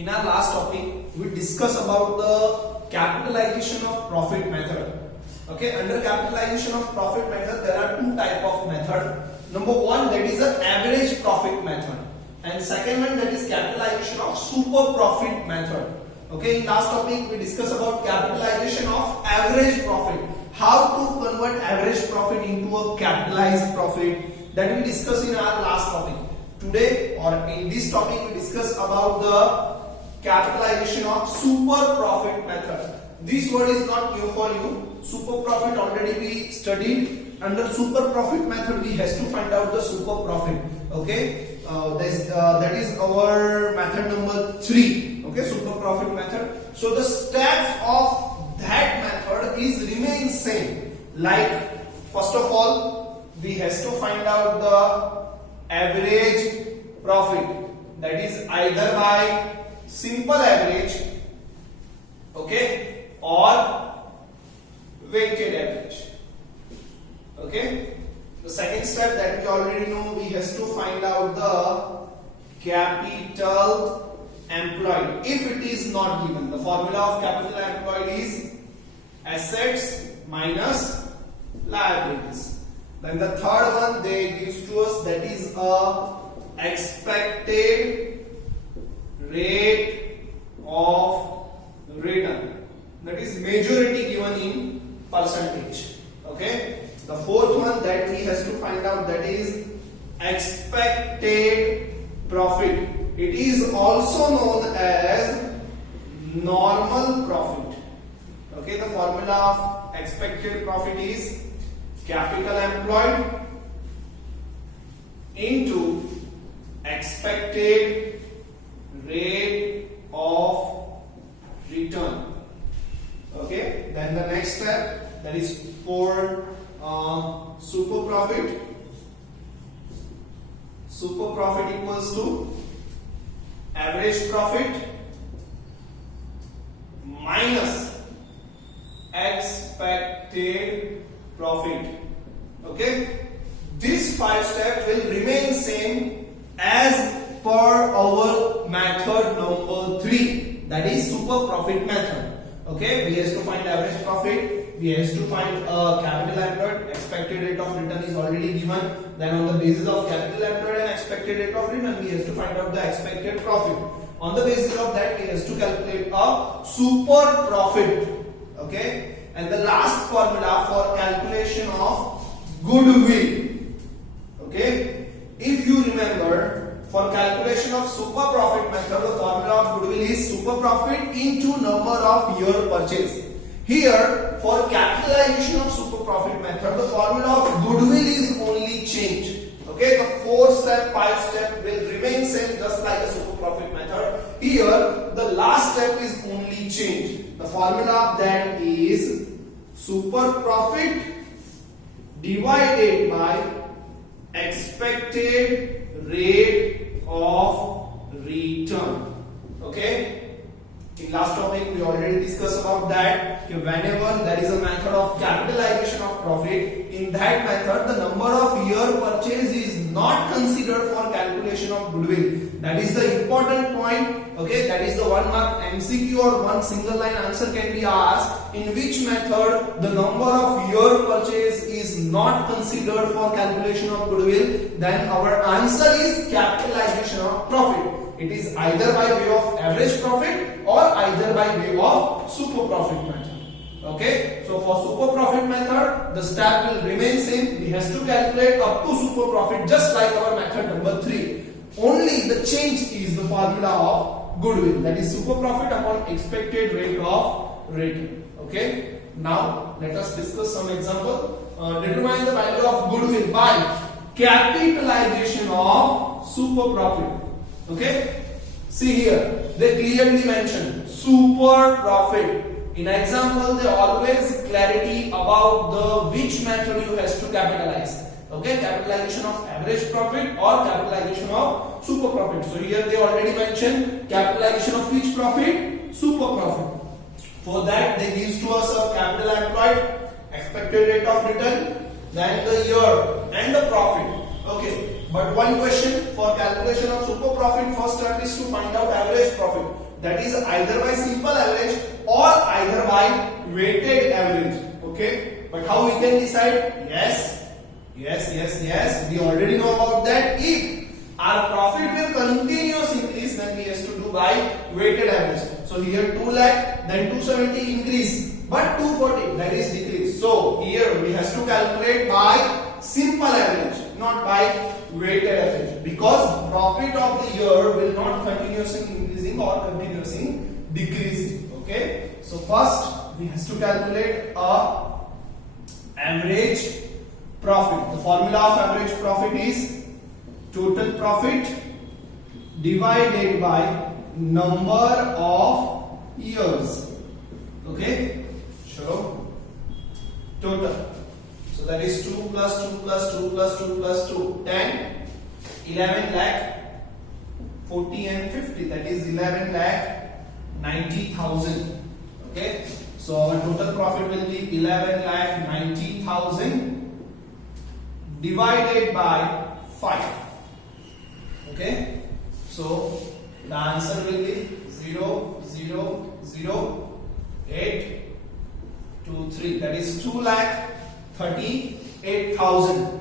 In our last topic, we discuss about the capitalization of profit method. Okay, under capitalization of profit method, there are two type of method. Number one, that is the average profit method, and second one, that is capitalization of super profit method. Okay, in last topic we discuss about capitalization of average profit. How to convert average profit into a capitalized profit, that we discuss in our last topic. Today or in this topic we discuss about the capitalization of super profit method. This word is not new for you. Super profit already we studied. Under super profit method we has to find out the super profit. Okay, that is our method number 3. Okay, super profit method. So the steps of that method is remain same. Like first of all we has to find out the average profit, that is either by simple average, okay, or weighted average. Okay, the second step that we already know, we has to find out the capital employed. If it is not given, the formula of capital employed is assets minus liabilities. Then the third one they gives to us, that is a expected rate of return, that is majority given in percentage. Okay, the fourth one that he has to find out, that is expected profit. It is also known as normal profit. Okay, the formula of expected profit is capital employed into expected rate of return. Okay, then the next step, that is for super profit. Super profit equals to average profit minus expected profit. Okay, this 5 step will remain same as per our method number 3, that is super profit method. Okay, we has to find average profit, we has to find capital employed, expected rate of return is already given. Then on the basis of capital employed and expected rate of return, we has to find out the expected profit. On the basis of that, we has to calculate a super profit. Okay, and the last formula for calculation of goodwill. Okay, if you remember, for calculation of super profit method, the formula of goodwill is super profit into number of year purchase. Here, for capitalization of super profit method, the formula of goodwill is only changed. Okay, the 4 step, 5 step will remain same just like the super profit method. Here, the last step is only changed. The formula of that is super profit divided by expected rate of return. Okay, in last topic we already discussed about that. Whenever there is a method of capitalization of profit, in that method the number of year purchase is not considered for calculation of goodwill. That is the important point. Okay, that is the 1 mark MCQ or 1 single line answer can be asked. In which method the number of year purchase is not considered for calculation of goodwill, then our answer is capitalization of profit. It is either by way of average profit or either by way of super profit method. Okay, so for super profit method, the step will remain same. We has to calculate up to super profit just like our method number 3. Only the change is the formula of goodwill, that is super profit upon expected rate of return. Okay, now let us discuss some example. Determine the value of goodwill by capitalization of super profit. Okay, see here they clearly mention super profit. In example, they always clarity about the which method you has to capitalize. Okay, capitalization of average profit or capitalization of super profit. So here they already mentioned capitalization of which profit? Super profit. For that they gives to us a capital employed, expected rate of return, then the year and the profit. Okay, but one question for calculation of super profit, first step is to find out average profit. that is either by simple average or either by weighted average. Okay, but how we can decide? Yes, we already know about that. If our profit will continuous increase, then we has to do by weighted average. So here 2 lakh, then 270 increase, but 240 that is decrease. So here we has to calculate by simple average, not by weighted average, because profit of the year will not continuously increasing or continuously decreasing. Okay, so first we has to calculate a average profit. The formula of average profit is total profit divided by number of years. Okay, sure. Total. So that is 2 plus 2 plus 2 plus 2 plus 2, 10, 11 lakh, 40 and 50. That is 11 lakh 90,000. Okay. So our total profit will be 11 lakh 90,000 divided by 5. Okay. So the answer will be 0, 0, 0, 8, 2, 3. That is 2 lakh 38,000.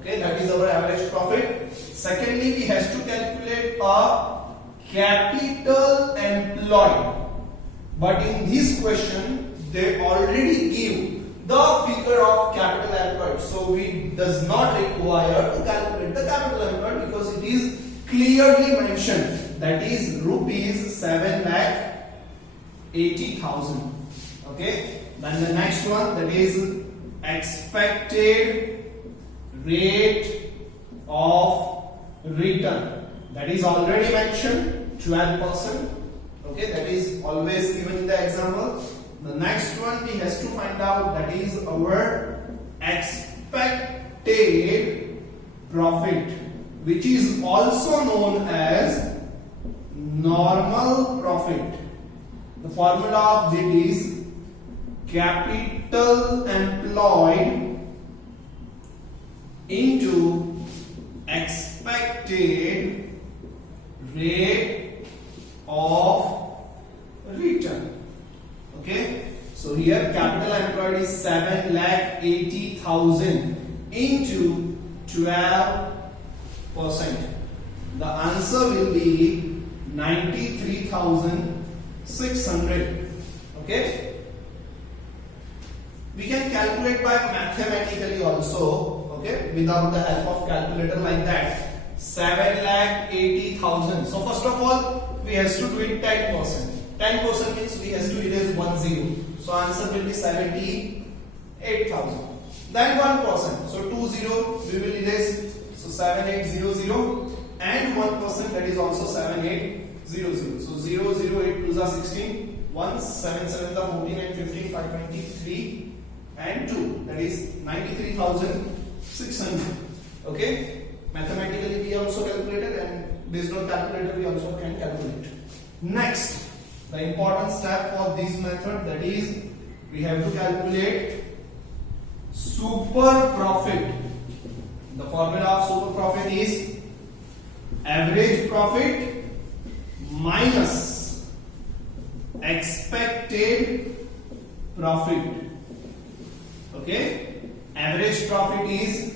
Okay, that is our average profit. Secondly, we has to calculate a capital employed. But in this question, they already give the figure of capital employed. So we does not require to calculate the capital employed because it is clearly mentioned. That is rupees 7 lakh 80,000. Okay. Then the next one, that is expected rate of return. That is already mentioned, 12%. Okay, that is always given in the example. The next one we has to find out, that is our expected profit, which is also known as normal profit. The formula of it is capital employed into expected rate of return. Okay, so here capital employed is 7 lakh 80,000 into 12%. The answer will be 93,600. Okay, we can calculate by mathematically also. Okay, without the help of calculator like that. 7 lakh 80,000. So first of all, we has to do it 10%. 10% means we has to erase 1 0. So answer will be 78,000. Then 1%. So 2 0 we will erase. So 7800 and 1%, that is also 7800. So 0 0 8 2s are 16. 1 7 7 are 14 and 15 5 23 and 2. That is 93,600. Okay. Mathematically we also calculated, and based on calculator we also can calculate. Next, the important step for this method, that is we have to calculate super profit. The formula of super profit is average profit minus expected profit. Okay, average profit is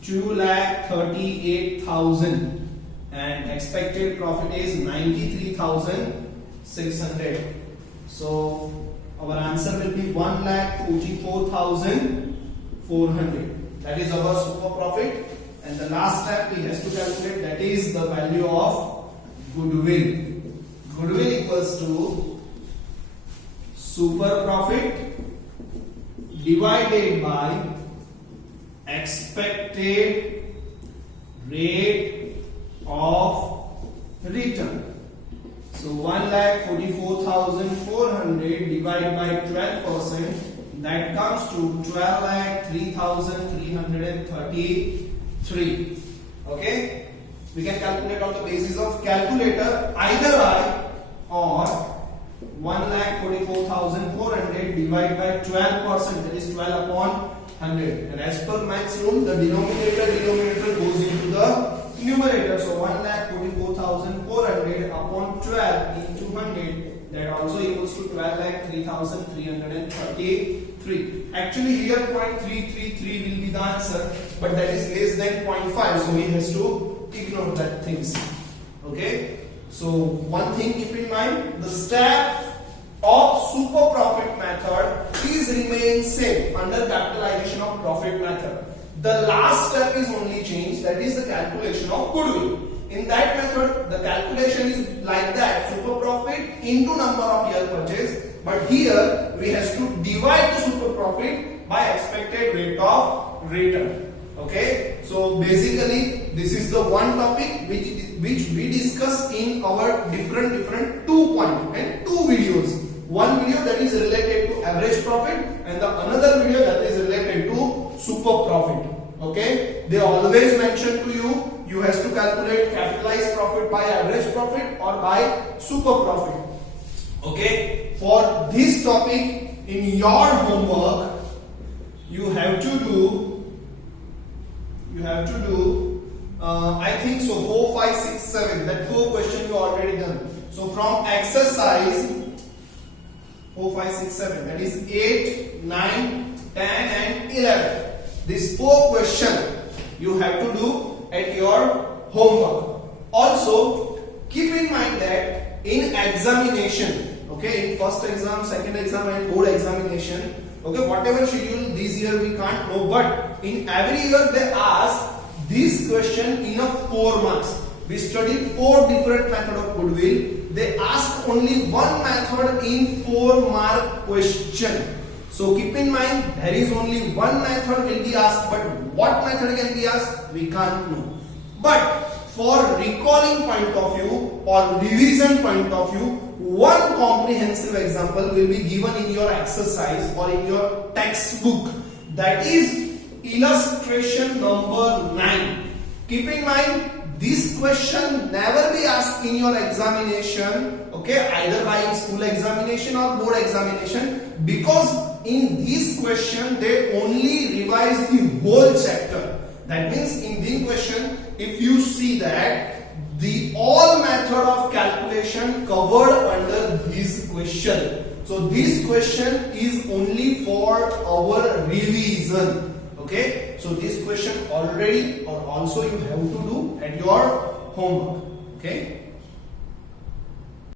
2,38,000 and expected profit is 93,600. So our answer will be 1,44,400. That is our super profit. And the last step we have to calculate, that is the value of goodwill. Goodwill equals to super profit divided by expected rate of return. So 1,44,400 divided by 12%, that comes to 12,03,333. Okay, we can calculate on the basis of calculator either I or 1,44,400 divided by 12%, that is 12 upon 100. And as per Max rule, the denominator goes into the numerator. So 1,44,400 upon 12 into 100, 3333. Actually here 0.333 will be the answer, but that is less than 0.5, so he has to ignore that things. Okay, so one thing keep in mind, the step of super profit method is remain same under capitalization of profit method. The last step is only changed, that is the calculation of goodwill. In that method, the calculation is like that, super profit into number of year purchase. But here we has to divide the super profit by expected rate of return. Okay, so basically this is the one topic which we discuss in our different 2 points and 2 videos. One video that is related to average profit and the another video that is related to super profit. Okay, they always mention to you has to calculate capitalized profit by average profit or by super profit. Okay, for this topic in your homework you have to do I think so 4, 5, 6, 7, that 4 question you already done. So from exercise 4, 5, 6, 7, that is 8, 9, 10 and 11. These 4 questions you have to do at your homework. Also keep in mind that in examination, okay, in first exam, second exam and board examination, okay, whatever schedule this year we can't know, but in every year they ask this question in a 4 marks. We studied 4 different method of goodwill. They ask only one method in 4 mark question. So keep in mind there is only one method will be asked, but what method can be asked we can't know. But for recalling point of view or revision point of view, one comprehensive example will be given in your exercise or in your textbook, that is illustration number 9. Keep in mind this question never be asked in your examination, okay, either by school examination or board examination, because in this question they only revise the whole chapter. That means in this question if you see that the all method of calculation covered under this question. So this question is only for our revision. Okay, so this question already or also you have to do at your homework. Okay.